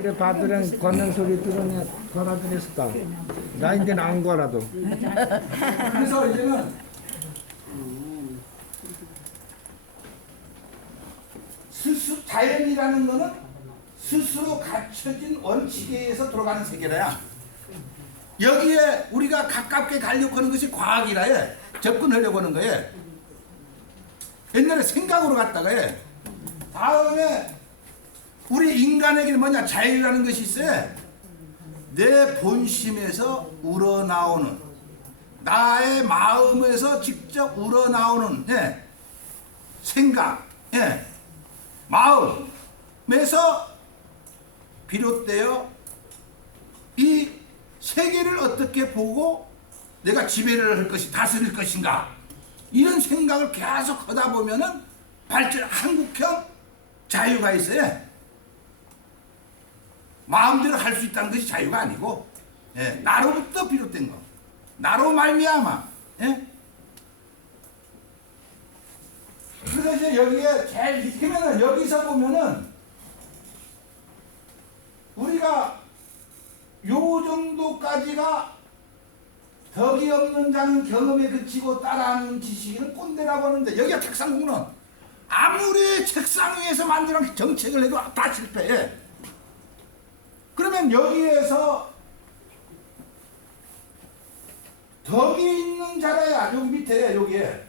그래 바들은 걷는 소리 들으니 걸어드렸었다. 나 이제 나온 거라도. 그래서 이제는 스스로 자연이라는 거는 스스로 갖춰진 원칙에 의해서 돌아가는 세계라야. 여기에 우리가 가깝게 가려고 하는 것이 과학이라 해. 접근하려고 하는 거에. 옛날에 생각으로 갔다가 해. 다음에 우리 인간에게는 뭐냐, 자유라는 것이 있어요. 내 본심에서 우러나오는, 나의 마음에서 직접 우러나오는 생각, 마음에서 비롯되어 이 세계를 어떻게 보고 내가 지배를 할 것이, 다스릴 것인가, 이런 생각을 계속 하다 보면은 발전, 한국형 자유가 있어요. 마음대로 할 수 있다는 것이 자유가 아니고, 나로부터 비롯된 거, 나로 말미암아. 그래서 이제 여기에 제일 익히면은, 여기서 보면은 우리가 요 정도까지가 덕이 없는 자는 경험에 그치고 따라하는 지식인은 꼰대라고 하는데, 여기가 책상공론, 아무리 책상 위에서 만드는 정책을 해도 다 실패해. 그러면 여기에서 덕이 있는 자라야, 여기 밑에, 여기에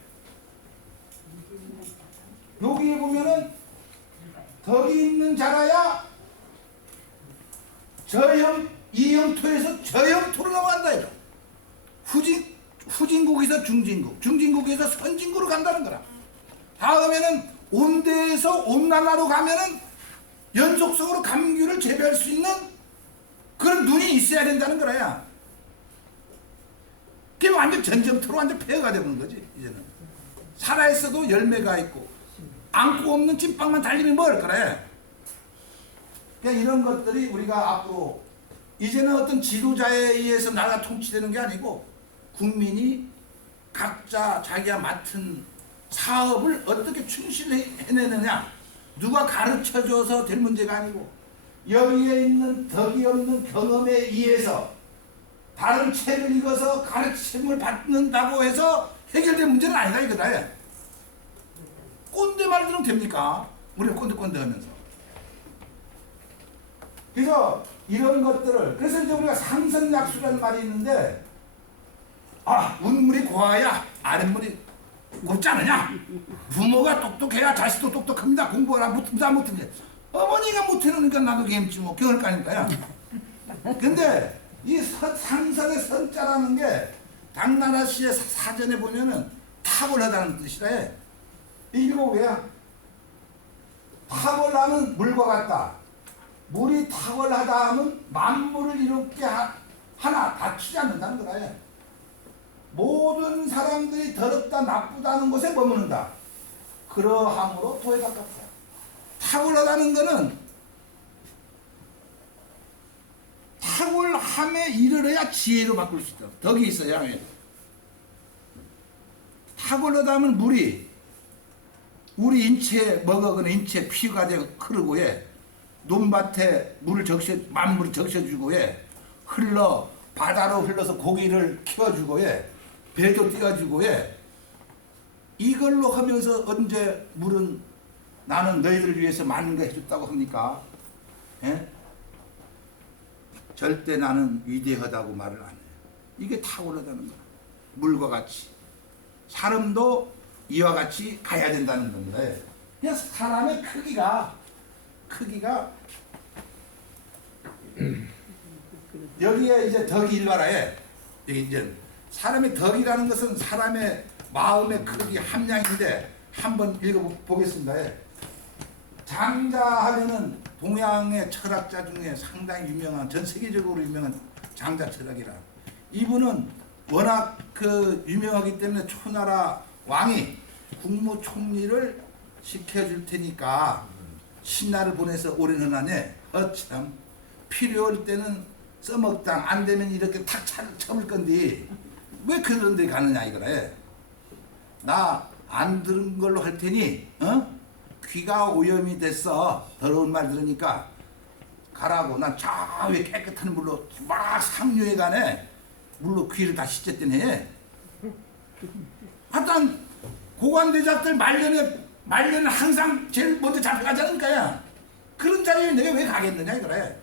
보면은 덕이 있는 자라야 이형토에서 저형토로 넘어간다 이거. 후진국에서 중진국, 중진국에서 선진국으로 간다는 거라. 다음에는 온대에서 온난화로 가면은 연속성으로 감귤을 재배할 수 있는 그런 눈이 있어야 된다는 거라야. 그게 완전 전쟁터로 완전 폐허가 되는 거지. 이제는 살아있어도 열매가 있고 안고 없는 찐빵만 달리면 뭘 그래. 그러니까 이런 것들이 우리가 앞으로 이제는 어떤 지도자에 의해서 나라가 통치되는 게 아니고 국민이 각자 자기가 맡은 사업을 어떻게 충실히 해내느냐, 누가 가르쳐줘서 될 문제가 아니고 여기에 있는 덕이 없는 경험에 의해서 다른 책을 읽어서 가르침을 받는다고 해서 해결된 문제는 아니다 이거다. 꼰대 말 들으면 됩니까? 우리는 꼰대 하면서. 그래서 이런 것들을, 그래서 이제 우리가 상선약수라는 말이 있는데, 운물이 고와야 아랫물이 곱지 않느냐. 부모가 똑똑해야 자식도 똑똑합니다. 공부하라 못하는데 어머니가 못해놓으니까 나도 개임지 뭐 겨울 까니까요. 근데 이 상선의 선자라는 게 당나라 시의 사전에 보면은 탁월하다는 뜻이라 해. 이게 뭐야? 탁월하면 물과 같다. 물이 탁월하다 하면 만물을 이롭게 하나 다치지 않는다는 거라 해. 모든 사람들이 더럽다 나쁘다는 것에 머무른다. 그러함으로 도에 가깝다. 탁월하다는 것은 탁월함에 이르러야 지혜로 바꿀 수 있다. 덕이 있어야 해. 탁월하다면 물이 우리 인체에 먹어가는 인체 피가 되고 흐르고 해. 논밭에 물을 만물을 적셔주고 해. 바다로 흘러서 고기를 키워주고 해. 배도 띄워주고 해. 이걸로 하면서 언제 물은 나는 너희들을 위해서 많은 거 해줬다고 합니까? 절대 나는 위대하다고 말을 안 해요. 이게 탁월하다는 거야. 물과 같이. 사람도 이와 같이 가야 된다는 겁니다. 그냥 사람의 크기가 여기에 이제 덕이 일발하에, 여기 이제 사람의 덕이라는 것은 사람의 마음의 크기 함량인데 한번 읽어보겠습니다. 장자 하면은 동양의 철학자 중에 상당히 유명한, 전 세계적으로 유명한 장자 철학이라. 이분은 워낙 유명하기 때문에 초나라 왕이 국무총리를 시켜줄 테니까 신하를 보내서 오랜 안에 참 필요할 때는 써먹당, 안 되면 이렇게 탁 쳐볼 건데 왜 그런 데 가느냐 이거래. 나 안 들은 걸로 할 테니 귀가 오염이 됐어. 더러운 말 들으니까 가라고 난 저위 깨끗한 물로 막 상류에 가네 물로 귀를 다 씻었던 해. 하여튼 고관대작들 말년에 항상 제일 먼저 잡혀가자니까야. 그런 자리에 내가 왜 가겠느냐 이거래.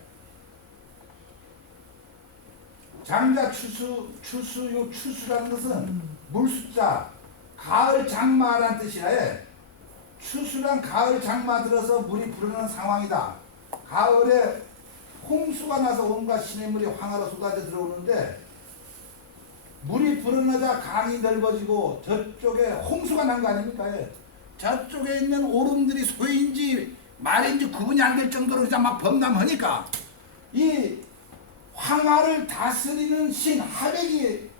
장자 추수라는 것은 물숫자 가을 장마라는 뜻이라 해. 추수란 가을 장마 들어서 물이 불어나는 상황이다. 가을에 홍수가 나서 온갖 시냇물이 황하로 쏟아져 들어오는데 물이 불어나자 강이 넓어지고 저쪽에 홍수가 난 거 아닙니까? 저쪽에 있는 오름들이 소인지 말인지 구분이 안 될 정도로 이제 막 범람하니까 이 황하를 다스리는 신 하백이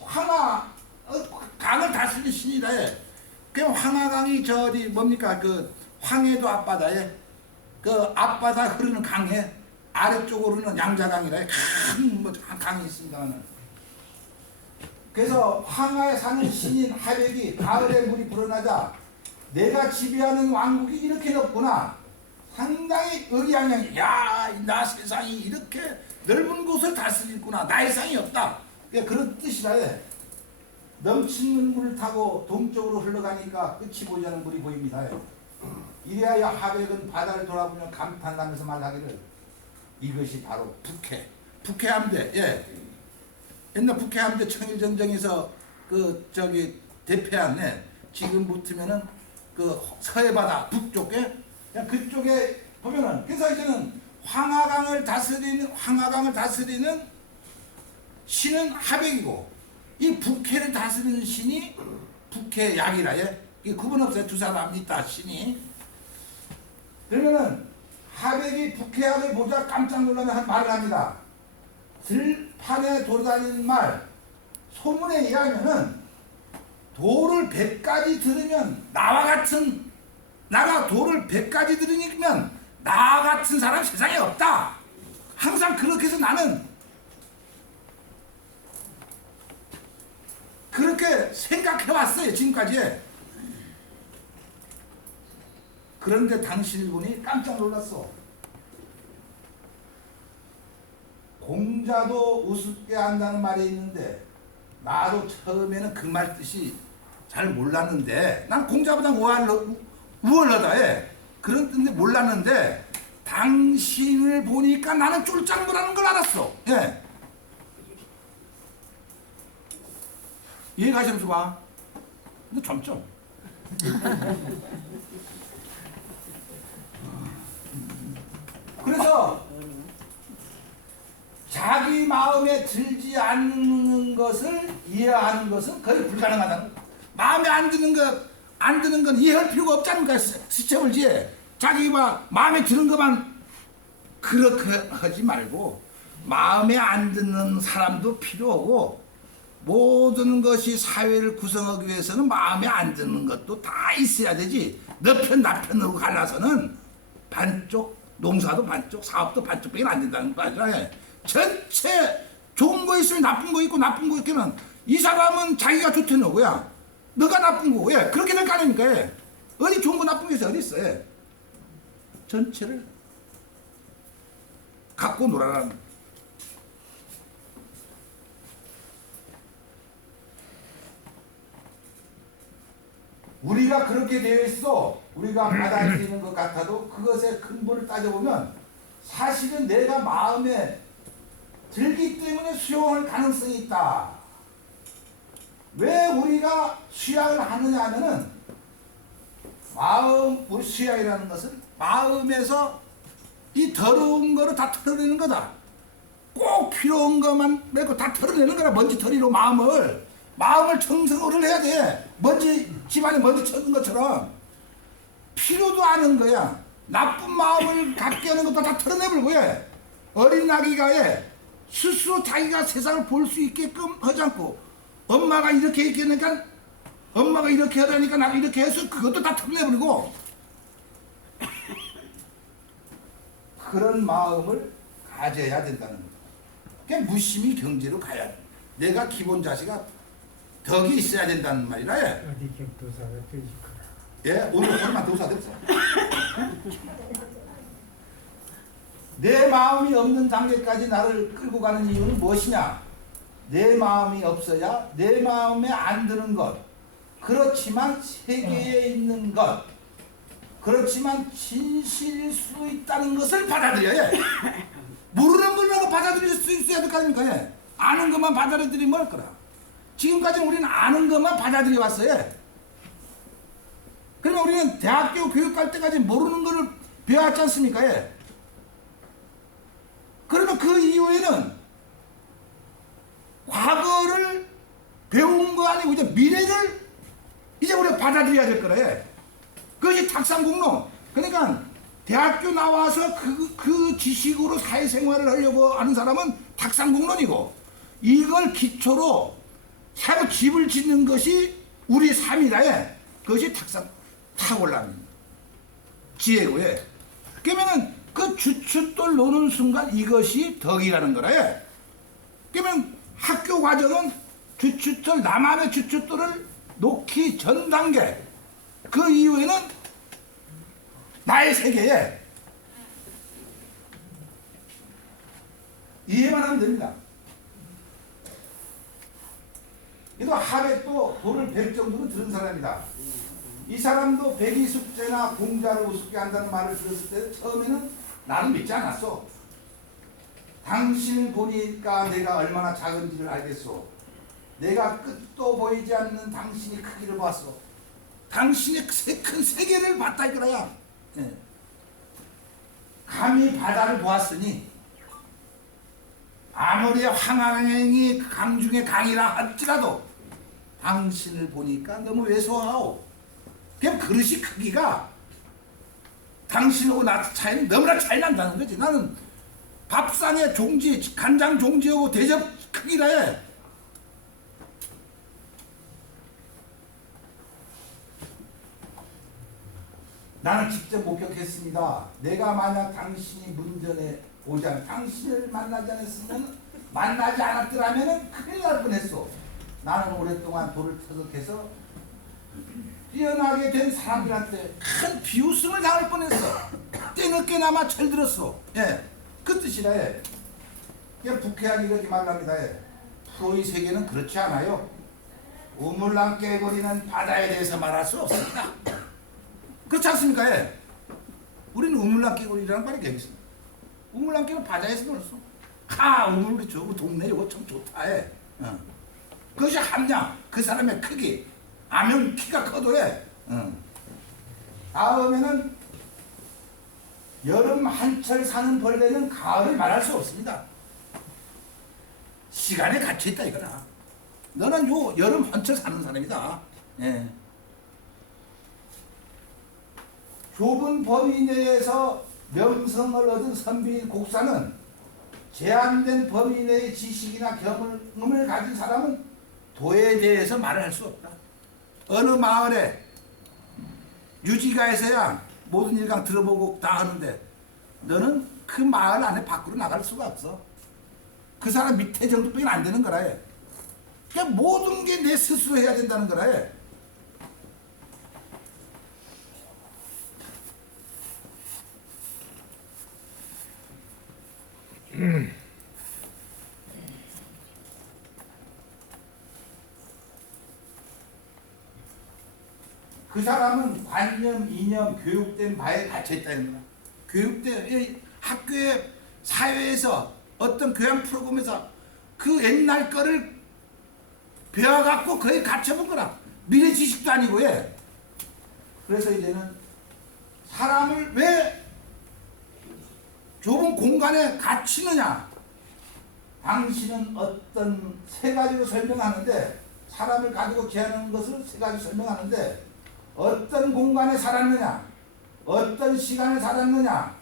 황하 강을 다스리는 신이라 해. 그 황하강이 저기 뭡니까 그 황해도 앞바다에 그 앞바다 흐르는 강에 아래쪽으로 흐르는 양자강이라 해. 큰 뭐 강이 있습니다만. 그래서 황하에 사는 신인 하백이 가을에 물이 불어나자 내가 지배하는 왕국이 이렇게 넓구나. 상당히 의리양양해. 야, 나 세상이 이렇게 넓은 곳을 다스리구나. 나의 상이 없다. 그런 뜻이라 해. 넘치는 물을 타고 동쪽으로 흘러가니까 끝이 보지 않는 물이 보입니다. 이래야 하백은 바다를 돌아보며 감탄하면서 말하기를 이것이 바로 북해. 북해함대. 예. 옛날 북해함대 청일전쟁에서 그 저기 대패한 지금 붙으면은 그 서해바다 북쪽에 그냥 그쪽에 보면은 그래서 이제는 황하강을 다스리는 신은 하백이고 이 북해를 다스리는 신이 북해약이라 예. 이게 구분 없어요. 두 사람 있다 신이. 그러면은 하백이 북해약을 보자 깜짝 놀라며 한 말을 합니다. 들판에 돌아다니는 말 소문에 의하면은 도를 100가지 들으면 나가 도를 100가지 들으면 나 같은 사람 세상에 없다. 항상 그렇게 해서 나는 그렇게 생각해 왔어요 지금까지. 그런데 당신을 보니 깜짝 놀랐어. 공자도 우습게 한다는 말이 있는데 나도 처음에는 그 말 뜻이 잘 몰랐는데 난 공자보다 우월하다 해. 그런 뜻인데 몰랐는데 당신을 보니까 나는 쫄짱부라는 걸 알았어. 예. 이해가시면서 봐. 너 젊죠? 그래서 자기 마음에 들지 않는 것을 이해하는 것은 거의 불가능하다는 거야. 마음에 안 드는 건 이해할 필요가 없다는 거야. 시점을 지에 자기가 마음에 드는 것만 그렇게 하지 말고 마음에 안 드는 사람도 필요하고 모든 것이 사회를 구성하기 위해서는 마음에 안 드는 것도 다 있어야 되지. 너 편 나 편으로 갈라서는 반쪽 농사도 반쪽 사업도 반쪽밖에 안 된다는 거 아니야. 전체 좋은 거 있으면 나쁜 거 있고 나쁜 거 있기는 이 사람은 자기가 좋다는 거야. 너가 나쁜 거고 예. 그렇게 될 거 아닙니까? 예. 어디 좋은 거 나쁜 게 어디 있어. 예. 전체를 갖고 놀아라는 거야. 우리가 그렇게 되어 있어. 우리가 받아들이는 것 같아도 그것의 근본을 따져보면 사실은 내가 마음에 들기 때문에 수용할 가능성이 있다. 왜 우리가 수양을 하느냐 하면은 우리 수양이라는 것은 마음에서 이 더러운 거를 다 털어내는 거다. 꼭 필요한 것만 말고 다 털어내는 거라. 먼지털이로 마음을 청성을 해야 돼. 집안에 먼지 쳐든 것처럼 필요도 않은 거야. 나쁜 마음을 갖게 하는 것도 다 털어내버리고 해. 어린 아기가 스스로 자기가 세상을 볼 수 있게끔 하지 않고 엄마가 이렇게 했으니까 엄마가 이렇게 하다니까 나도 이렇게 해서 그것도 다 털어내버리고 그런 마음을 가져야 된다는 거야. 그냥 무심히 경제로 가야 돼. 내가 기본 자세가 덕이 있어야 된다는 말이라. 어디 격도사가 되지구나. 예, 오늘 얼마 도사 됐어. 내 마음이 없는 단계까지 나를 끌고 가는 이유는 무엇이냐? 내 마음이 없어야 내 마음에 안 드는 것, 그렇지만 세계에 있는 것, 그렇지만 진실일 수 있다는 것을 받아들여야 해. 모르는 걸라도 받아들일 수 있어야 될 거 아닙니까? 예. 아는 것만 받아들이면 할 거라. 지금까지는 우리는 아는 것만 받아들여 왔어요. 그러면 우리는 대학교 교육 갈 때까지 모르는 것을 배워왔지 않습니까? 예. 그러면 그 이후에는 과거를 배운 거 아니고 이제 미래를 이제 우리가 받아들여야 될 거라. 예. 그것이 탁상공론. 그러니까 대학교 나와서 그 지식으로 사회생활을 하려고 하는 사람은 탁상공론이고, 이걸 기초로 새로 집을 짓는 것이 우리 삶이다. 예. 그것이 탁월남 지혜고요. 그러면은 그 주춧돌 노는 순간 이것이 덕이라는 거라. 예. 그러면 학교 과정은 주춧돌, 나만의 주춧돌을 놓기 전 단계, 그 이후에는 나의 세계에 이해만 하면 됩니다. 이도 하백도 도를 100 정도는 들은 사람이다. 이 사람도 백이숙제나 공자를 우습게 한다는 말을 들었을 때 처음에는 나는 믿지 않았어. 당신을 보니까 내가 얼마나 작은지를 알겠소. 내가 끝도 보이지 않는 당신이 크기를 봤어. 당신의 큰 세계를 봤다 이거야. 예. 감히 바다를 보았으니 아무리 황항행이 강중의 강이라 할지라도 당신을 보니까 너무 왜소하오. 그냥 그릇이 크기가 당신하고 나 차이는 너무나 차이 난다는 거지. 나는 밥상의 종지, 간장 종지하고 대접 크기라 해. 나는 직접 목격했습니다. 내가 만약 당신이 문전에 오지 않, 당신을 만나지 않았으면, 만나지 않았더라면 큰일 날 뻔했어. 나는 오랫동안 돌을 터득해서 뛰어나게 된 사람들한테 큰 비웃음을 당할 뻔했어. 때늦게나마 철들었어. 예, 그 뜻이라 해. 그냥 북해안이 이렇게 말합니다. 예. 프로의 세계는 그렇지 않아요. 우물랑 깨버리는 바다에 대해서 말할 수 없습니다. 그렇지 않습니까? 예. 우리는 우물랑개구리라는 말이 되겠습니다. 우물랑개는 바다에서 놀았어. 우물 저 동네 이거 참 좋다. 예. 그것이 함량, 그 사람의 크기. 아면 키가 커도 해. 다음에는 여름 한철 사는 벌레는 가을을 말할 수 없습니다. 시간에 갇혀 있다 이거라. 너는 요 여름 한철 사는 사람이다. 예. 좁은 범위 내에서 명성을 얻은 선비인 곡사는 제한된 범위 내의 지식이나 경험을 가진 사람은 도에 대해서 말을 할 수 없다. 어느 마을에 유지가에서야 모든 일강 들어보고 다 하는데 너는 그 마을 안에 밖으로 나갈 수가 없어. 그 사람 밑에 정도뿐이 안 되는 거라 해. 그러니까 모든 게 내 스스로 해야 된다는 거라 해. 그 사람은 관념, 이념, 교육된 바에 갇혀있다는 거야. 교육된, 학교에, 사회에서 어떤 교양 프로그램에서 그 옛날 거를 배워갖고 거기에 갇혀본 거라. 미래 지식도 아니고, 예. 그래서 이제는 사람을 왜 좁은 공간에 갇히느냐? 당신은 어떤 세 가지로 설명하는데, 사람을 가지고 제하는 것을 세 가지 설명하는데, 어떤 공간에 살았느냐, 어떤 시간에 살았느냐,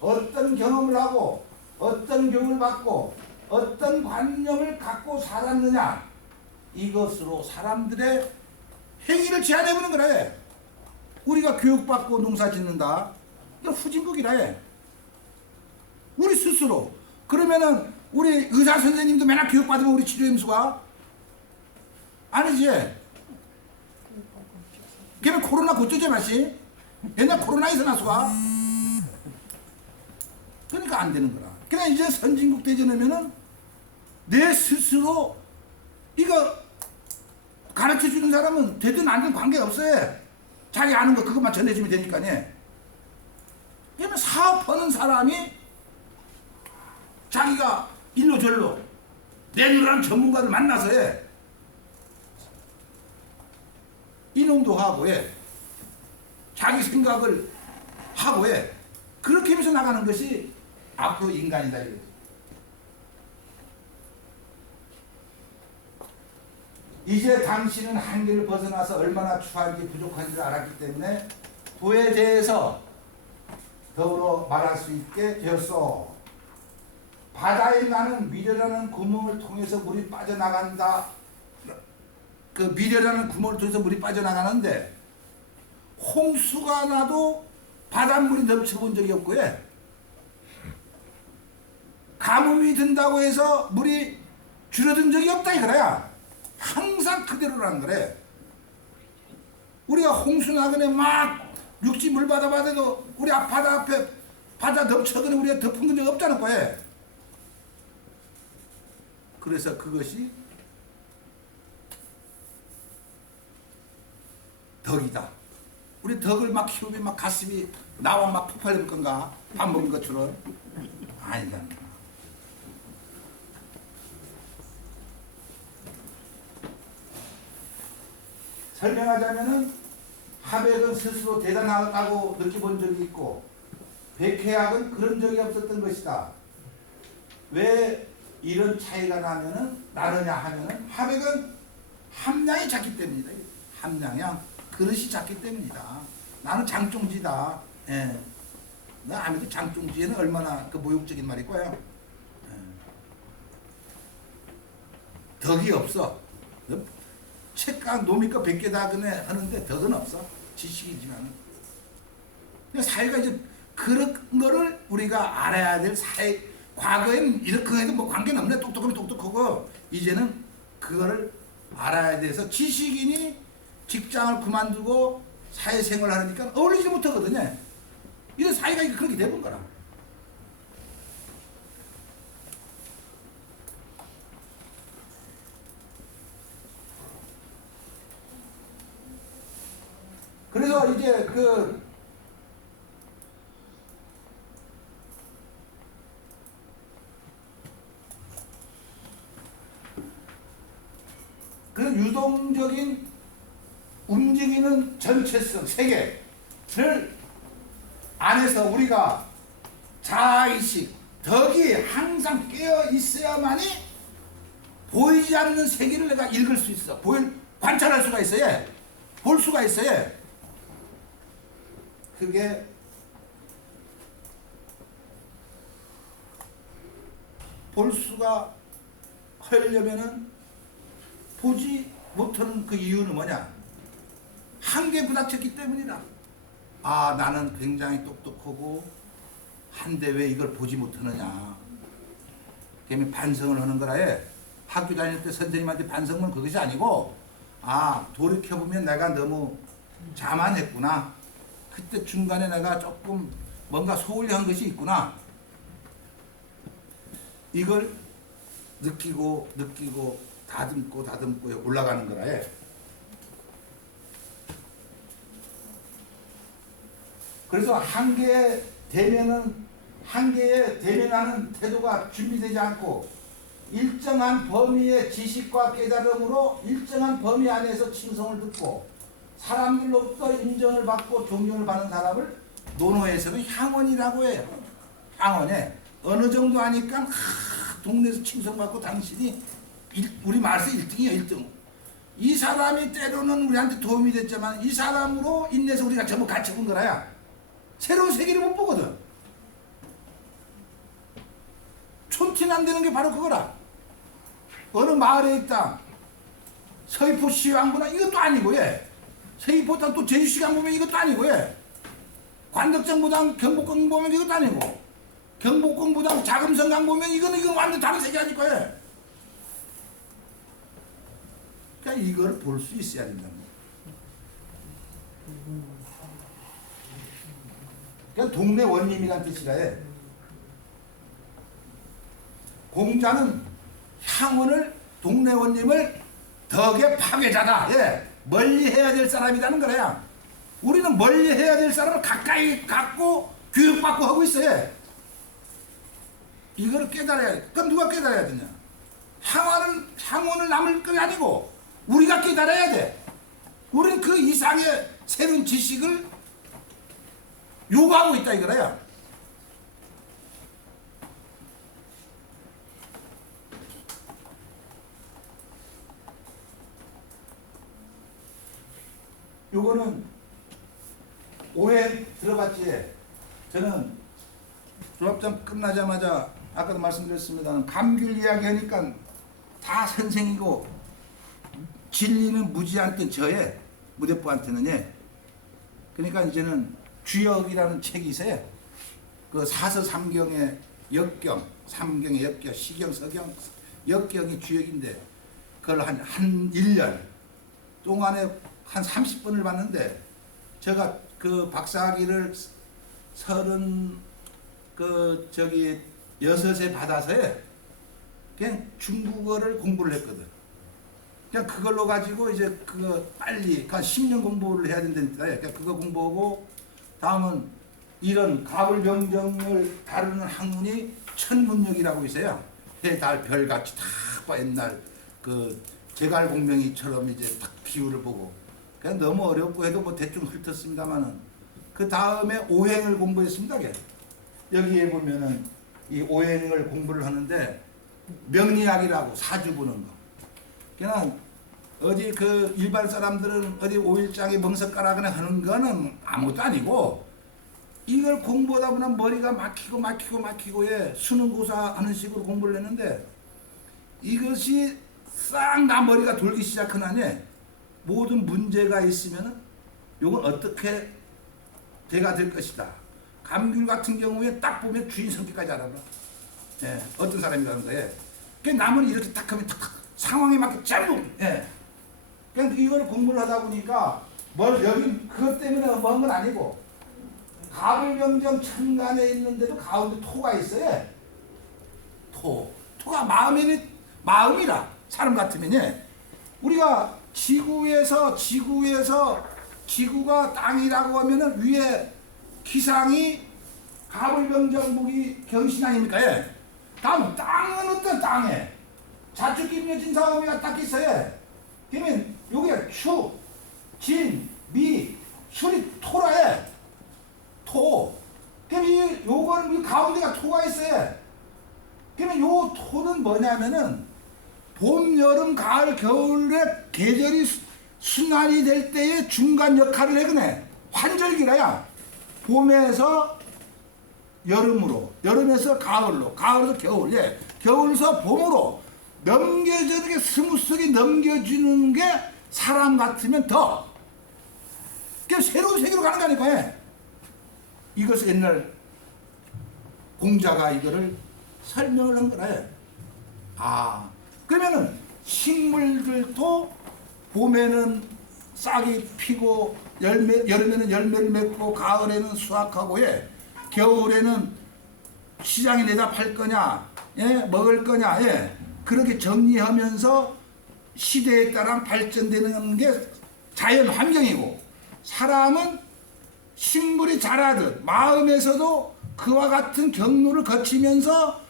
어떤 경험을 하고, 어떤 교육을 받고, 어떤 관념을 갖고 살았느냐, 이것으로 사람들의 행위를 제한해보는 거라 해. 우리가 교육받고 농사 짓는다. 이건 후진국이라 해. 우리 스스로. 그러면은 우리 의사 선생님도 맨날 교육받으면 우리 치료 임수가 아니지. 그러면 코로나 고쳐져 마시. 옛날 코로나에서 나수가 그러니까 안 되는 거라. 그러니까 이제 선진국 대전하면은 내 스스로 이거 가르쳐 주는 사람은 되든 안 되든 관계가 없어요. 자기 아는 거 그것만 전해주면 되니까요. 그러면 사업하는 사람이 자기가 일로 절로 내누라는 전문가를 만나서 해. 이놈도 하고 해. 자기 생각을 하고 해. 그렇게 하면서 나가는 것이 앞으로 인간이다 이거지. 이제 당신은 한계를 벗어나서 얼마나 추한지 부족한지를 알았기 때문에 도에 대해서 더불어 말할 수 있게 되었소. 바다에 나는 미래라는 구멍을 통해서 물이 빠져나간다. 그 미래라는 구멍을 통해서 물이 빠져나가는데 홍수가 나도 바닷물이 넘쳐본 적이 없고요. 가뭄이 든다고 해서 물이 줄어든 적이 없다 이거야. 항상 그대로라는 거래. 우리가 홍수 나거나 막 육지 물 받아도 우리 바다 앞에 바다 넘쳐거나 우리가 덮은 적 없다는 거예요. 그래서 그것이 덕이다. 우리 덕을 막 키우면 막 가슴이 나와 막 폭발될 건가? 밥 먹은 것처럼. 아니다. 설명하자면은 하백은 스스로 대단하다고 느껴본 적이 있고 백해학은 그런 적이 없었던 것이다. 왜 이런 차이가 나느냐 하면은 하백은 함량이 작기 때문이다. 함량이야. 그릇이 작기 때문이다. 나는 장종지다. 예. 나 아무래도 장종지에는 얼마나 그 모욕적인 말일 거야. 예. 덕이 없어. 책강 노미과 100개다 그네 하는데 덕은 없어. 지식이지만. 사회가 이제 그런 거를 우리가 알아야 될 사회. 과거에는 이렇게 해도 뭐 관계는 없네. 똑똑하면 똑똑하고 이제는 그거를 알아야 돼서 지식인이 직장을 그만두고 사회생활을 하니까 어울리지 못하거든요. 이런 사회가 그렇게 돼본 거라. 그래서 이제 그런 유동적인 움직이는 전체성, 세계를 안에서 우리가 자아의식, 덕이 항상 깨어 있어야만이 보이지 않는 세계를 내가 읽을 수 있어. 관찰할 수가 있어요. 볼 수가 있어요. 그게 볼 수가 하려면은 보지 못하는 그 이유는 뭐냐? 한계에 부닥쳤기 때문이다. 아, 나는 굉장히 똑똑하고 한데 왜 이걸 보지 못하느냐. 그러면 반성을 하는 거라 해. 학교 다닐 때 선생님한테 반성은 그것이 아니고, 아, 돌이켜보면 내가 너무 자만했구나. 그때 중간에 내가 조금 뭔가 소홀히 한 것이 있구나. 이걸 느끼고 다듬고 올라가는 거라 해. 그래서 한계에 대면하는 태도가 준비되지 않고 일정한 범위의 지식과 깨달음으로 일정한 범위 안에서 칭송을 듣고 사람들로부터 인정을 받고 존경을 받는 사람을 논어에서는 향원이라고 해요. 향원에 어느 정도 하니까 동네에서 칭송받고 당신이 우리 말에서 1등이야 1등. 이 사람이 때로는 우리한테 도움이 됐지만 이 사람으로 인해서 우리가 전부 같이 본 거라야. 새로운 세계를 못 보거든. 촌티는 안 되는 게 바로 그거라. 어느 마을에 있다. 서귀포 시황부나 이것도 아니고 예. 서귀포당 또 제주시강 보면 이것도 아니고 예. 관덕정부당 경복궁 보면 이것도 아니고 경복궁부당 자금성강 보면 이건 완전 다른 세계 아닐 거예요. 그러니까 이걸 볼 수 있어야 된다는 거예요. 그러니까 동네 원님이란 뜻이라 해. 공자는 향원을 동래원님을 덕의 파괴자다. 예. 멀리 해야 될 사람이라는 거야. 우리는 멀리 해야 될 사람을 가까이 갖고 교육받고 하고 있어요. 이걸 깨달아야 돼. 그럼 누가 깨달아야 되냐? 향원을 남을 게 아니고 우리가 깨달아야 돼. 우리는 그 이상의 새로운 지식을 요구하고 있다 이거야. 요거는 오해 들어봤지? 저는 졸업장 끝나자마자 아까도 말씀드렸습니다는 감귤 이야기 하니까 다 선생이고 진리는 무지한테 저의 무대부한테는 예. 그러니까 이제는 주역이라는 책이 있어요. 그 사서삼경의 역경, 삼경의 역경, 시경, 서경, 역경이 주역인데 그걸 한 1년 동안에 한 30분을 봤는데 제가 그 박사학위를 36에 받아서요. 그냥 중국어를 공부를 했거든. 그냥 그걸로 가지고 이제 그거 빨리 한 10년 공부를 해야 된다니까. 그러니까 그거 공부하고 다음은 이런 가불병정을 다루는 학문이 천문역이라고 있어요. 해, 달, 별같이 다 봐. 옛날 그 제갈공명이처럼 이제 딱 비율을 보고. 그냥 너무 어렵고 해도 뭐 대충 훑었습니다만은 그 다음에 오행을 공부했습니다. 여기에 보면은 이 오행을 공부를 하는데 명리학이라고 사주 보는 거. 그냥 어디 그 일반 사람들은 어디 오일장에 멍석가락이나 하는 거는 아무것도 아니고 이걸 공부하다 보면 머리가 막히고 예 수능고사 하는 식으로 공부를 했는데 이것이 싹 나 머리가 돌기 시작하나니 모든 문제가 있으면 요건 어떻게 대가 될 것이다. 감귤 같은 경우에 딱 보면 주인 성격까지 알아봐. 예, 어떤 사람이라는 거예요. 그 남은 이렇게 딱 하면 탁 상황에 맞게 전부. 예. 그러니까 이걸 공부를 하다 보니까 뭘 여기 그것 때문에 먼 건 아니고 가불병정 천간에 있는데도 가운데 토가 있어요. 토가 마음이라 사람 같으면 예. 우리가 지구가 땅이라고 하면은 위에 기상이 가불병정목이 경신 아닙니까? 예. 다음 땅은 어떤 땅에 자축기묘진 사오미가 딱 있어요. 그러면 여기에 추, 진, 미, 술이 토라에 토. 그러면 요거는 가운데가 토가 있어요. 그러면 요 토는 뭐냐면은 봄, 여름, 가을, 겨울에 계절이 순환이 될 때의 중간 역할을 해그네. 환절기라야. 봄에서 여름으로, 여름에서 가을로, 가을에서 겨울, 예. 겨울에서 봄으로 넘겨주는 게 스무스하게 넘겨주는 게 사람 같으면 더. 그냥 새로운 세계로 가는 거니까. 예. 이것을 옛날 공자가 이거를 설명을 한 거라. 예. 그러면은 식물들도 봄에는 싹이 피고 여름에는 열매를 맺고 가을에는 수확하고 예. 겨울에는 시장에 내다 팔 거냐 예? 먹을 거냐 예. 그렇게 정리하면서 시대에 따라 발전되는 게 자연 환경이고 사람은 식물이 자라듯 마음에서도 그와 같은 경로를 거치면서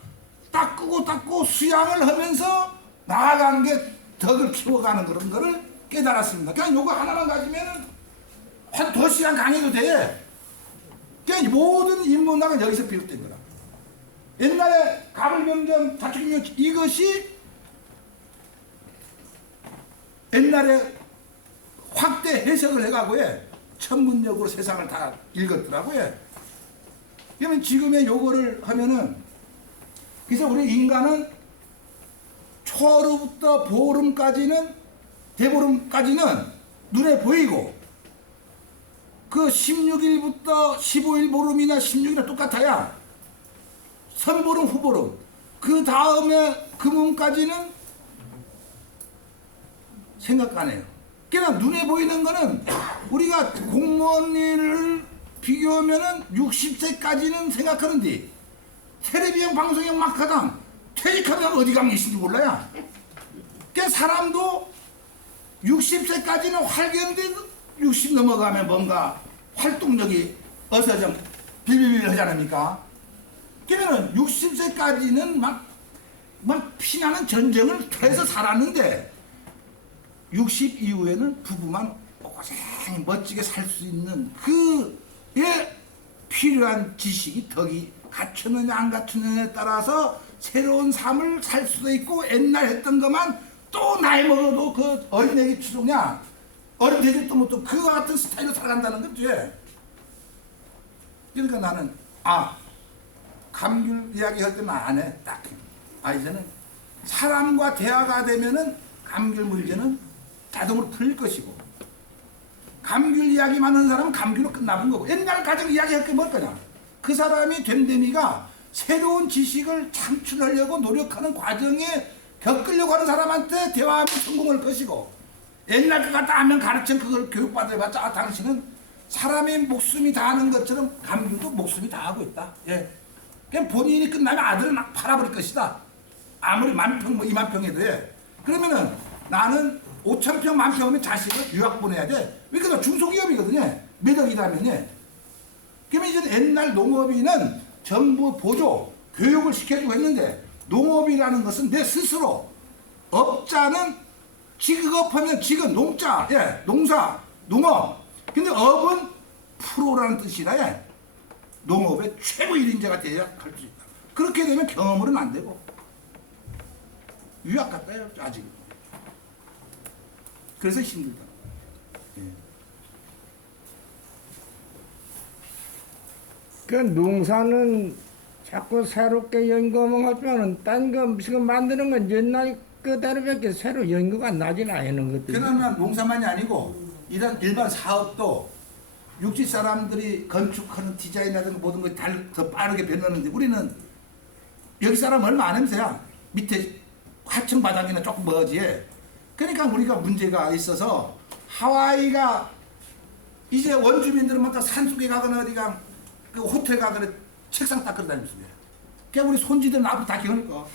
닦고 수양을 하면서 나아가는 게 덕을 키워가는 그런 거를 깨달았습니다. 그냥 요거 하나만 가지면은 한 2시간 강의도 돼. 그냥 모든 인문학은 여기서 비롯된 거라. 옛날에 가불병정 자축기묘 이것이 옛날에 확대 해석을 해가고 천문역으로 세상을 다 읽었더라고요. 그러면 지금의 요거를 하면은 그래서 우리 인간은 초하루부터 보름까지는 대보름까지는 눈에 보이고 그 16일부터 15일 보름이나 16일이나 똑같아야 선보름 후보름 그 다음에 금음까지는 생각 안 해요. 그러니까 눈에 보이는 거는 우리가 공무원 일을 비교하면은 60세까지는 생각하는데 텔레비전 방송용 막하당 퇴직하면 어디 가면 있는지 몰라요. 그 사람도 60세까지는 활기인데 60 넘어가면 뭔가 활동력이 어서 좀 빌빌빌 하지 않습니까? 그러면은 60세까지는 막 피나는 전쟁을 해서 살았는데 60 이후에는 부부만 고생히 멋지게 살 수 있는 그에 필요한 지식이 덕이 갖추느냐 안 갖추느냐에 따라서 새로운 삶을 살 수도 있고 옛날 했던 것만 또 나이 먹어도 그 어린애기 추종이야 어른 되지 또 뭐 또 그와 같은 스타일로 살아간다는 거지. 그러니까 나는 감귤 이야기 할 때는 안 해. 딱. 이제는 사람과 대화가 되면은 감귤 문제는 자동으로 풀릴 것이고 감귤 이야기만 하는 사람은 감귤로 끝나는 거고 옛날 가정 이야기 할 게 뭘 거냐. 그 사람이 됨됨이가 새로운 지식을 창출하려고 노력하는 과정에 겪으려고 하는 사람한테 대화하면 성공할 것이고 옛날 것 같다 하면 가르쳐 그걸 교육받아봤자 당신은 사람의 목숨이 다하는 것처럼 감귤도 목숨이 다하고 있다. 예. 그냥 본인이 끝나면 아들은 막 팔아버릴 것이다. 아무리 만평 뭐 2만평에도 해. 그러면은 나는 5,000평 10,000평이면 자식을 유학 보내야 돼. 왜 그러니까 중소기업이거든요. 매덕이라면요. 그러면 이제 옛날 농업인은 정부 보조 교육을 시켜주고 했는데 농업이라는 것은 내 스스로 업자는 직업하면 직은 농자, 예, 농사, 농업. 근데 업은 프로라는 뜻이라 예. 농업의 최고 1인자가 돼야 할 수 있다. 그렇게 되면 경험으로는 안 되고 유학 같아요 아직. 그래서 힘들다. 예. 그 농사는 자꾸 새롭게 연구하지만은 딴 거 지금 만드는 건 옛날 그대로밖에 새로 연구가 나질 않는 것들. 그러나 농사만이 아니고 이런 일반 사업도 육지 사람들이 건축하는 디자인이라든가 모든 것이 더 빠르게 변하는데 우리는 여기 사람 얼마 안 냄새야. 밑에 하층 바닥이나 조금 멀지. 그러니까 우리가 문제가 있어서 하와이가 이제 원주민들은 막 산속에 가거나 어디가 그 호텔 가거나 책상 닦으러 다니면서 그냥 우리 손지들은 앞으로 다 기억할 거.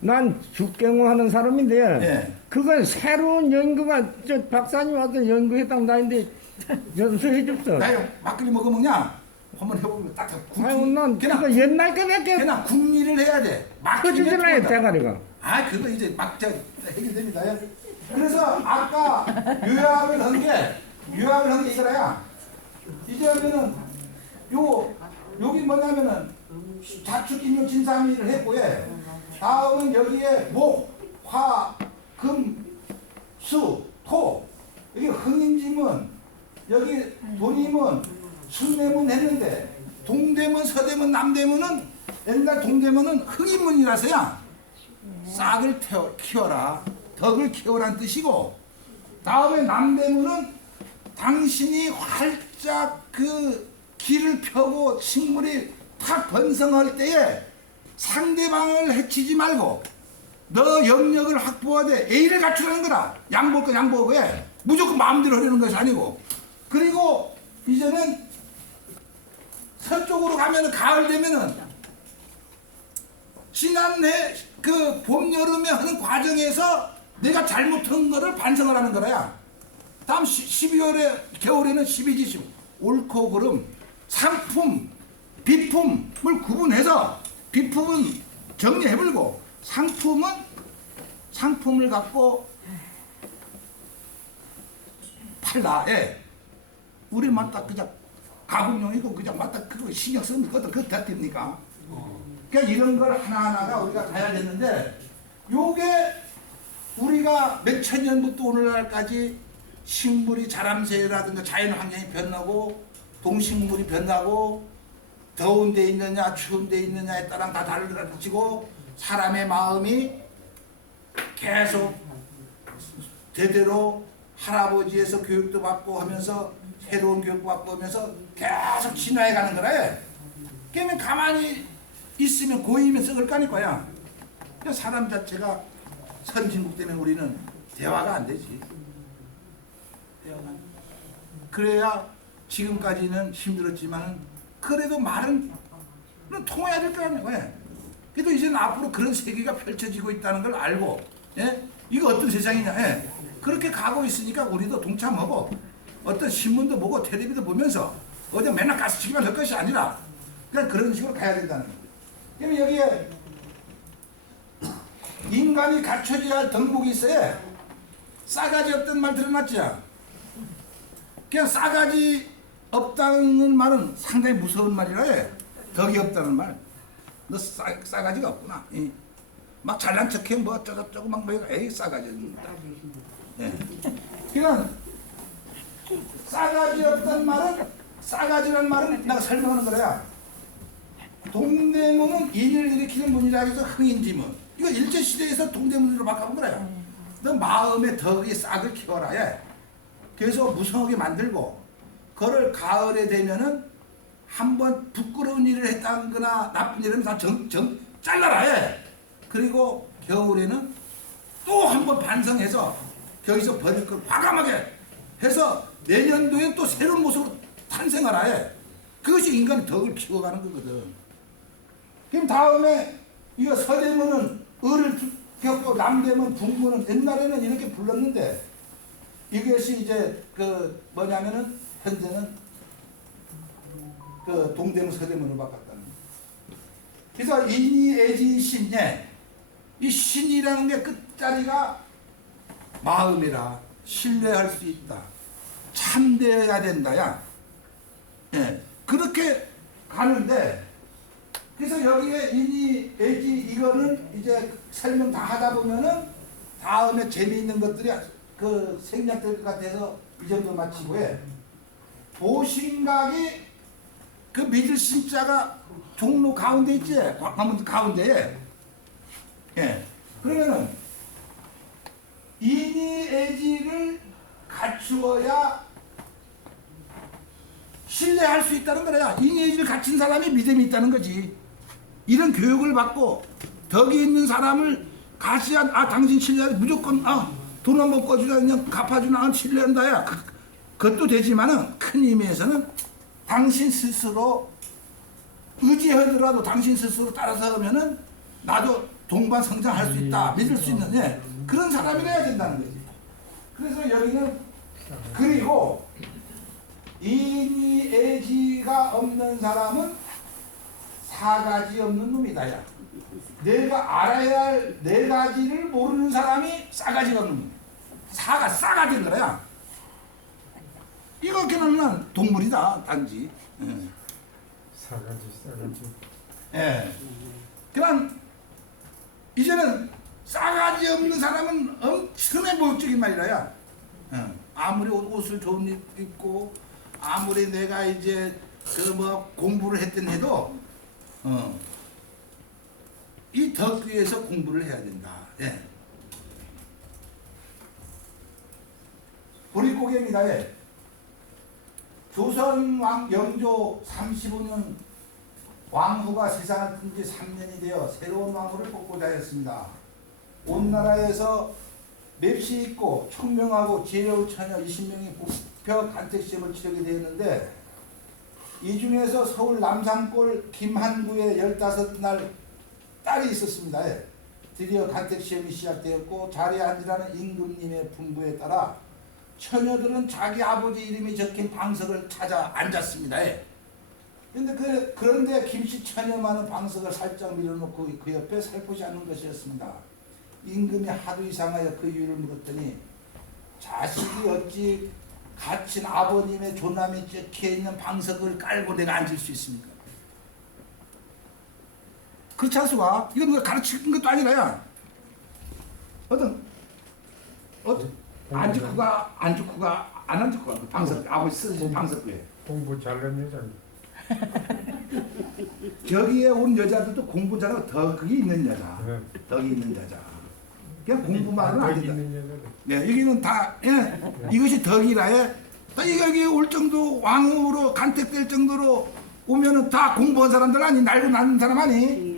난 죽경호 하는 사람인데 예. 그건 새로운 연구가 저 박사님 와서 연구했다고 나인데 연수해 줬어. 나 막걸리 먹어 먹냐? 한번 해보면 딱 아유 난 그거 옛날 거밖에 그냥 국리를 해야 돼. 터지잖아요 대가리가. 그거 이제 막 해결됩니다. 그래서 아까 요약을 한 게 이거라야. 이제는 여기 뭐냐면은 자축 인묘 진삼위를 했고 다음은 여기에 목, 화, 금, 수, 토. 여기 흥인지문, 여기 돈이문, 순대문 했는데 동대문, 서대문, 남대문은 옛날 동대문은 흥인문이라서야 싹을 키워라, 덕을 키워라는 뜻이고 다음에 남대문은 당신이 활짝 그 길을 펴고 식물이 탁 번성할 때에 상대방을 해치지 말고 너 영역을 확보하되 A를 갖추라는 거라. 양보할 거 양보하고 해. 무조건 마음대로 하려는 것이 아니고. 그리고 이제는 서쪽으로 가면은 가을 되면은 지난 그 봄 여름에 하는 과정에서 내가 잘못한 거를 반성을 하는 거라야. 다음 12월에 겨울에는 12지 옳고 그름 상품 비품을 구분해서 비품은 정리해버리고 상품을 갖고 팔라. 예. 우리 맞다 그냥 가공용이고 그냥 맞다 그거 신경 쓰면 그것도 그거 됩니까? 그러니까 이런 걸 하나하나가 우리가 가야 되는데 요게 우리가 몇천 년부터 오늘날까지 식물이 자람새라든가 자연 환경이 변하고 동식물이 변하고 더운 데 있느냐 추운 데 있느냐에 따라 다 달라지고 사람의 마음이 계속 대대로 할아버지에서 교육도 받고 하면서 새로운 교육도 받고 하면서 계속 진화해 가는 거래. 그러면 가만히 있으면 고이면 썩을 거니까야. 그러니까 사람 자체가 선진국 때문에 우리는 대화가 안 되지. 그래야 지금까지는 힘들었지만 그래도 말은 통해야 될 거 아니에요. 왜? 그래도 이제는 앞으로 그런 세계가 펼쳐지고 있다는 걸 알고, 예? 이거 어떤 세상이냐, 예? 그렇게 가고 있으니까 우리도 동참하고 어떤 신문도 보고 텔레비도 보면서 어디 맨날 가스치기만 할 것이 아니라 그냥 그런 식으로 가야 된다는 거예요. 그러면 여기에 인간이 갖춰져야 할 덕목이 있어야 싸가지 없다는 말 들어놨죠? 그냥 싸가지 없다는 말은 상당히 무서운 말이라 해. 덕이 없다는 말. 너 싸가지가 없구나. 막 잘난 척해 뭐 어쩌고저쩌고 막 뭐가 에이 싸가지 없다. 예. 그냥 싸가지 없다는 말은 싸가지라는 말은 내가 설명하는 거야. 동대문은 인을 일으키는 문이라 해서 흥인지문. 이거 일제시대에서 동대문으로 바꿔본 거야. 너 마음의 덕의 싹을 키워라. 예. 그래서 무성하게 만들고 그걸 가을에 되면은 한번 부끄러운 일을 했다거나 나쁜 일을 하면 다 잘라라. 예. 그리고 겨울에는 또 한번 반성해서 거기서 버릴 걸 과감하게 해서 내년도에 또 새로운 모습으로 탄생하라. 예. 그것이 인간의 덕을 키워가는 거거든. 그럼 다음에 이거 서대문은 을을 겪고 남대문 북문은 옛날에는 이렇게 불렀는데 이것이 이제 그 뭐냐면은 현재는 그 동대문 서대문으로 바꿨다는 거예요. 그래서 인이 애지 신예 이 신이라는 게 끝자리가 마음이라 신뢰할 수 있다. 참되어야 된다야. 예. 그렇게 가는데 그래서 여기에 인이 애지 이거는 이제 설명 다 하다 보면은 다음에 재미있는 것들이 그 생략될 것 같아서 이 정도 마치고 해. 보신각이 그 믿을 신자가 종로 가운데 있지? 관문 가운데에. 예. 그러면은 인이 애지를 갖추어야 신뢰할 수 있다는 거야. 인이 애지를 갖춘 사람이 믿음이 있다는 거지. 이런 교육을 받고 덕이 있는 사람을 가시한 당신 신뢰 무조건 돈 한 번 꺼주자 그냥 갚아주나 신뢰한다야. 그것도 되지만은 큰 의미에서는 당신 스스로 의지하더라도 당신 스스로 따라서 하면은 나도 동반 성장할 수 있다 믿을 수 있는 그런 사람이 돼야 된다는 거지. 그래서 여기는 그리고 인이 애지가 없는 사람은 사가지 없는 놈이다야. 내가 알아야 할 네 가지를 모르는 사람이 싸가지가 없는 놈. 싸가지인 거야. 이거 걔는 동물이다 단지. 싸가지. 예. 그냥 이제는 싸가지 없는 사람은 엄청나게 모욕적인 말이라야. 아무리 옷을 좋은 옷 입고 아무리 내가 이제 그 뭐 공부를 했든 해도 이 덕 위에서 공부를 해야 된다. 예. 보릿고개입니다. 예. 조선 왕 영조 35년 왕후가 세상을 뜬 지 3년이 되어 새로운 왕후를 뽑고자 했습니다. 온 나라에서 맵시 있고 총명하고 지혜로운 처녀 20명이 부표 간택시험을 치르게 되었는데 이 중에서 서울 남산골 김한구에 15날 딸이 있었습니다. 드디어 간택시험이 시작되었고 자리에 앉으라는 임금님의 분부에 따라 처녀들은 자기 아버지 이름이 적힌 방석을 찾아 앉았습니다. 그런데 김씨 처녀만은 방석을 살짝 밀어놓고 그 옆에 살포시 앉는 것이었습니다. 임금이 하도 이상하여 그 이유를 물었더니 자식이 어찌 갇힌 아버님의 존함이 적혀있는 방석을 깔고 내가 앉을 수 있습니까? 그렇지 않습니까? 이건 누가 가르치는 것도 아니라야. 안 죽고가 안 죽고가 그 방석 아버지 쓰신 방석 왜? 공부 잘하는 여자. 저기에 온 여자들도 공부 잘하고 덕이 있는 여자, 네. 덕이 있는 여자. 그냥 공부만은 안 된다. 있는 여자들. 네, 여기는 다 이것이 덕이라에 여기 올 정도 왕으로 간택될 정도로 오면은 다 공부한 사람들 아니 날고 낳는 사람 아니?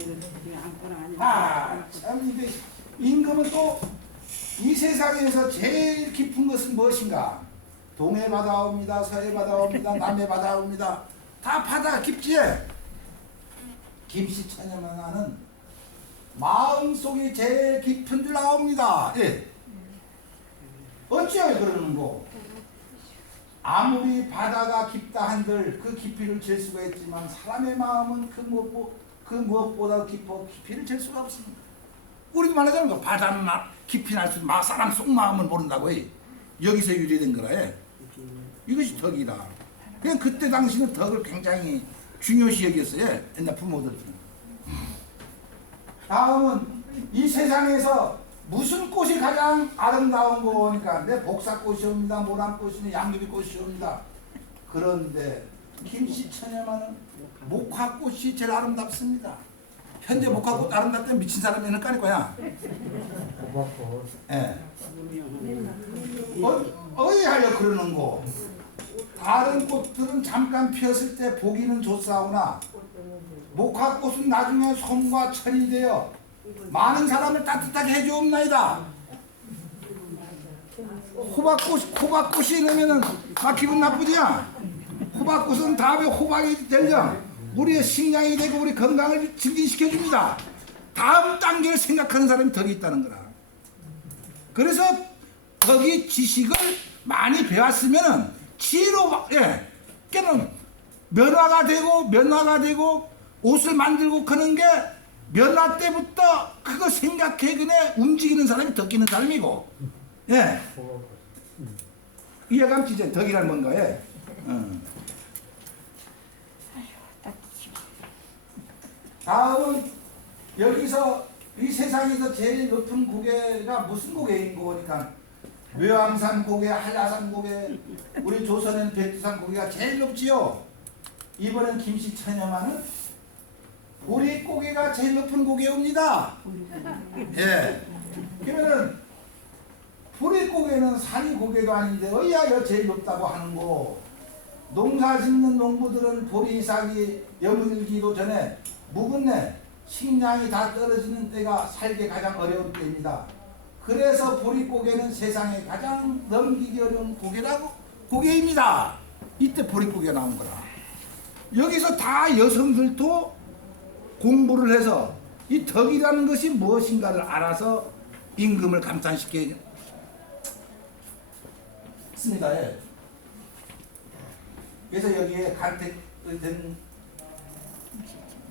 참 이게 임금은 또 이 세상에서 제일 깊은 것은 무엇인가? 동해 바다옵니다, 서해 바다옵니다, 남해 바다옵니다. 다 바다 깊지? 김씨 처녀만 하는 마음속이 제일 깊은 줄 나옵니다. 예. 어찌하여 그러는 거? 아무리 바다가 깊다 한들 그 깊이를 잴 수가 있지만 사람의 마음은 그 무엇보다 깊이를 잴 수가 없습니다. 우리도 말하자면 바다는 깊이 날 수, 사람 속 마음을 모른다고 해. 여기서 유래된 거라 해. 이것이 덕이다. 그냥 그때 당시는 덕을 굉장히 중요시 여겼어요. 옛날 부모들은. 다음은 이 세상에서 무슨 꽃이 가장 아름다운 거 보니까 내 복사꽃이옵니다. 모란꽃이니 양귀비꽃이옵니다. 그런데 김씨처녀만은 목화꽃이 제일 아름답습니다. 현재 목화꽃 아름답다면 미친 사람이 있는 거 아닐 거야. 예. 어이하여 그러는 거. 다른 꽃들은 잠깐 피었을 때 보기는 좋사오나 목화꽃은 나중에 솜과 철이 되어 많은 사람을 따뜻하게 해주옵나이다. 호박꽃이 이러면은 기분 나쁘지야. 호박꽃은 다음에 호박이 되려 우리의 식량이 되고 우리 건강을 증진시켜줍니다. 다음 단계를 생각하는 사람이 덕이 있다는 거라. 그래서 덕이 지식을 많이 배웠으면은 지혜로, 예, 그러니까 면화가 되고 옷을 만들고 그런 게 면화 때부터 그거 생각해 그네 움직이는 사람이 덕 있는 사람이고, 예, 이해감 지제 덕이란 뭔가, 예. 다음은 여기서 이 세상에서 제일 높은 고개가 무슨 고개인 거 보니까 묘암산 고개, 한라산 고개, 우리 조선은 백두산 고개가 제일 높지요. 이번엔 김씨처녀만은 우리 고개가 제일 높은 고개입니다. 예. 그러면은 우리 고개는 산이 고개도 아닌데 어이야 제일 높다고 하는 거. 농사 짓는 농부들은 보리 이삭이 여물기도 전에 묵은내 식량이 다 떨어지는 때가 살기 가장 어려운 때입니다. 그래서 보릿고개는 세상에 가장 넘기기 어려운 고개입니다. 이때 보릿고개가 나온 거라. 여기서 다 여성들도 공부를 해서 이 덕이라는 것이 무엇인가를 알아서 임금을 감탄시켜 씁니다. 예. 그래서 여기에 간택된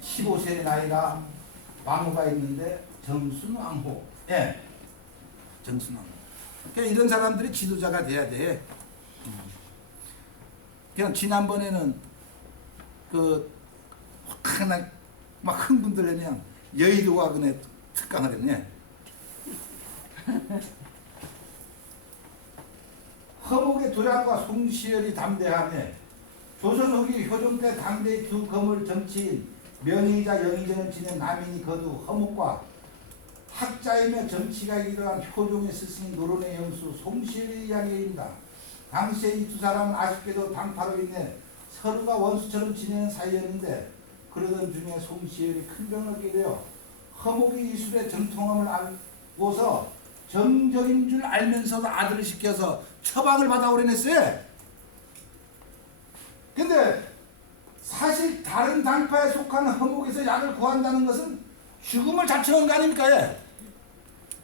15세의 나이가 왕후가 있는데 정순왕후. 예. 정순왕후. 그러니까 이런 사람들이 지도자가 돼야 돼. 그냥 지난번에는 그 하나 막 흥분들 그냥 여의도가 그네 특강을 했네. 허목의 도량과 송시열이 담대하며 조선 후기 효종 때 당대의 두 거물 정치인 명의이자 영의정을 지낸 남인이 거두 허목과 학자이며 정치가 이러한 효종의 스승인 노론의 영수 송시열의 이야기입니다. 당시에 이 두 사람은 아쉽게도 당파로 인해 서로가 원수처럼 지내는 사이였는데 그러던 중에 송시열이 큰 병을 얻게 되어 허목이 이술의 정통함을 알고서 정적인 줄 알면서도 아들을 시켜서 처방을 받아오려냈어요. 근데 사실 다른 당파에 속한 허목에서 약을 구한다는 것은 죽음을 자청한 거 아닙니까? 예.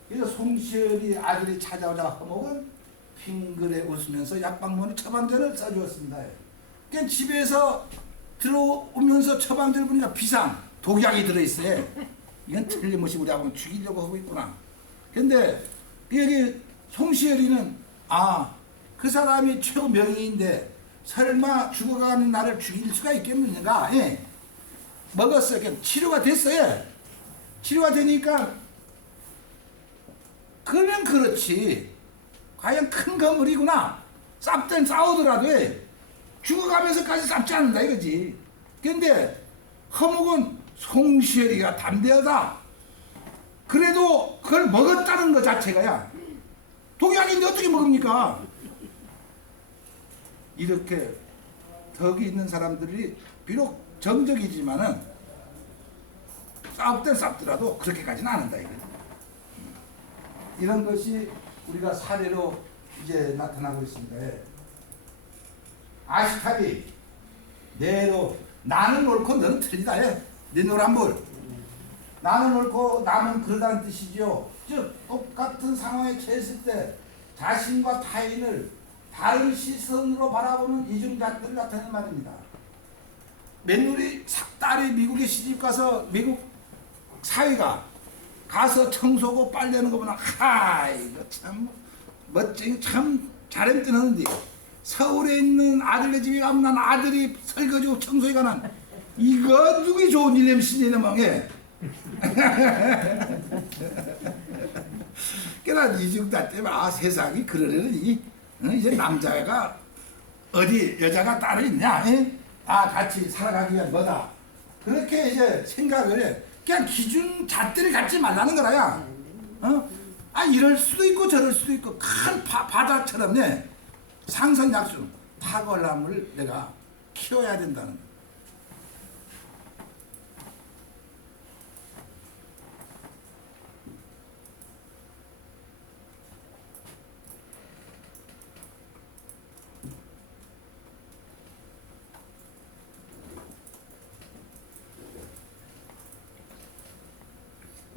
그래서 송시열이 아들이 찾아오자 허목은 빙그레 웃으면서 약방문에 처방전을 써주었습니다. 그러니까 집에서 들어오면서 처방전을 보니까 비상 독약이 들어있어요. 이건 틀림없이 우리하고 죽이려고 하고 있구나. 근데 여기 송시열이는 그 사람이 최고 명의인데 설마 죽어가는 나를 죽일 수가 있겠느냐. 예. 먹었어요. 그냥 치료가 됐어요. 치료가 되니까 그러면 그렇지. 과연 큰 거물이구나. 쌉땐 싸우더라도 죽어가면서까지 쌉지 않는다 이거지. 근데 허목은 송시열이가 담대하다. 그래도 그걸 먹었다는 것 자체가야. 독약인데 어떻게 먹습니까? 이렇게 덕이 있는 사람들이 비록 정적이지만은 싸울 땐 싸우더라도 그렇게까지는 않는다 이거. 이런 것이 우리가 사례로 이제 나타나고 있습니다. 아시타비 내로 나는 옳고 너는 틀리다. 내 노란불. 나는 옳고 남은 그러다는 뜻이죠. 즉 똑같은 상황에 처했을 때 자신과 타인을 다른 시선으로 바라보는 이중잣대를 나타내는 말입니다. 맨누리 딸이 미국에 시집가서 미국 사위가 가서 청소고 빨래하는 거 보면 이거 참 멋쟁이 참 잘했긴 하는데 서울에 있는 아들네 집에 가면 난 아들이 설거지고 청소에 가난 이거 누구이 좋은 일 MC네 멍에 그러나 이중잣대 때문에 세상이 그러려니 이제 남자가 어디 여자가 따로 있냐 다 같이 살아가기 위한 거다 그렇게 이제 생각을 해 그냥 기준 잣대를 갖지 말라는 거라야 이럴 수도 있고 저럴 수도 있고 큰 바다처럼 상상약수 탁월함을 내가 키워야 된다는 거야.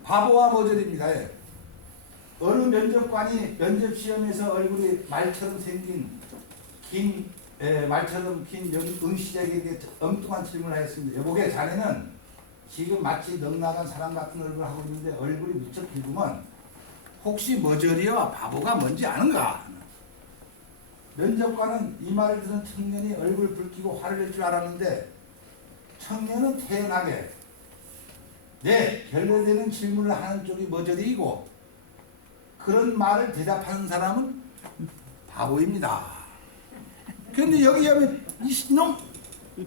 바보와 모절입니다. 어느 면접관이 면접시험에서 얼굴이 말처럼 생긴 말처럼 긴 응시자에게 엉뚱한 질문을 하였습니다. 여보게 자네는 지금 마치 넉나간 사람 같은 얼굴을 하고 있는데 얼굴이 무척 길구먼 혹시 머저리와 바보가 뭔지 아는가? 면접관은 이 말을 들은 청년이 얼굴 붉히고 화를 낼 줄 알았는데 청년은 태연하게 네, 결례되는 질문을 하는 쪽이 머저리이고 그런 말을 대답하는 사람은 바보입니다. 그런데 여기 하면 이놈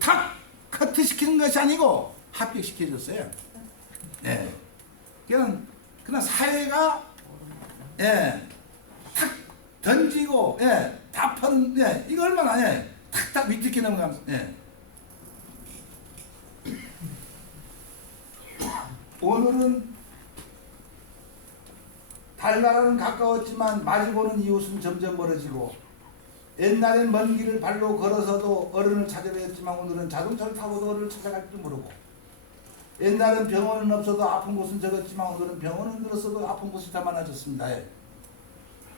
탁 커트시키는 것이 아니고 합격시켜줬어요. 예. 그냥 사회가 탁 던지고 답하는 이거 얼마나 탁탁 위트게 넘어가면서 오늘은 달나라는 가까웠지만 마주보는 이웃은 점점 멀어지고 옛날엔 먼 길을 발로 걸어서도 어른을 찾아뵈었지만 오늘은 자동차를 타고도 어른을 찾아갈 줄 모르고 옛날엔 병원은 없어도 아픈 곳은 적었지만 오늘은 병원은 늘었어도 아픈 곳이 더 많아졌습니다.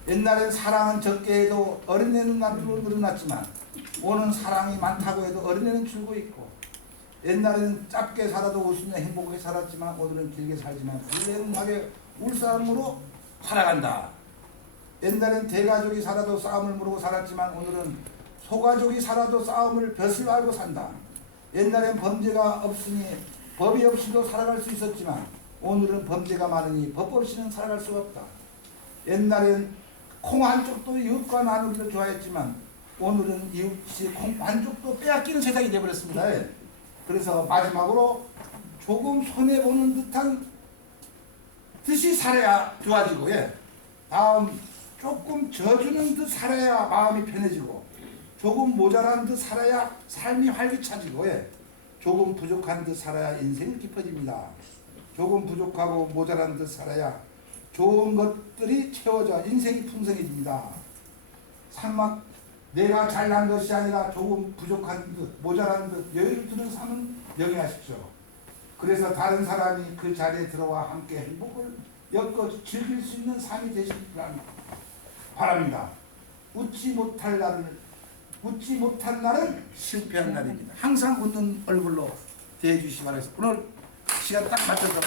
옛날엔 사랑은 적게 해도 어린애는 남들로 늘어났지만 오늘은 사랑이 많다고 해도 어린애는 줄고 있고 옛날에는 짧게 살아도 웃으며 행복하게 살았지만 오늘은 길게 살지만 불행하게 울상으로 살아간다. 옛날엔 대가족이 살아도 싸움을 모르고 살았지만 오늘은 소가족이 살아도 싸움을 벼슬 알고 산다. 옛날엔 범죄가 없으니 법이 없이도 살아갈 수 있었지만 오늘은 범죄가 많으니 법 없이는 살아갈 수가 없다. 옛날엔 콩 한쪽도 이웃과 나누기를 좋아했지만 오늘은 이웃이 콩 한쪽도 빼앗기는 세상이 되어버렸습니다. 그래서 마지막으로 조금 손해보는 듯한 듯이 살아야 좋아지고 다음 조금 져주는 듯 살아야 마음이 편해지고 조금 모자란 듯 살아야 삶이 활기차지고 조금 부족한 듯 살아야 인생이 깊어집니다. 조금 부족하고 모자란 듯 살아야 좋은 것들이 채워져 인생이 풍성해집니다. 산막 내가 잘난 것이 아니라 조금 부족한 듯 모자란 듯 여유를 두는 삶은 명예하십시오. 그래서 다른 사람이 그 자리에 들어와 함께 행복을 엮어 즐길 수 있는 삶이 되시길 바랍니다. 웃지 못한 날은 실패한 날입니다. 항상 웃는 얼굴로 대해주시기 바라겠습니다. 오늘 시간 딱 맞춰서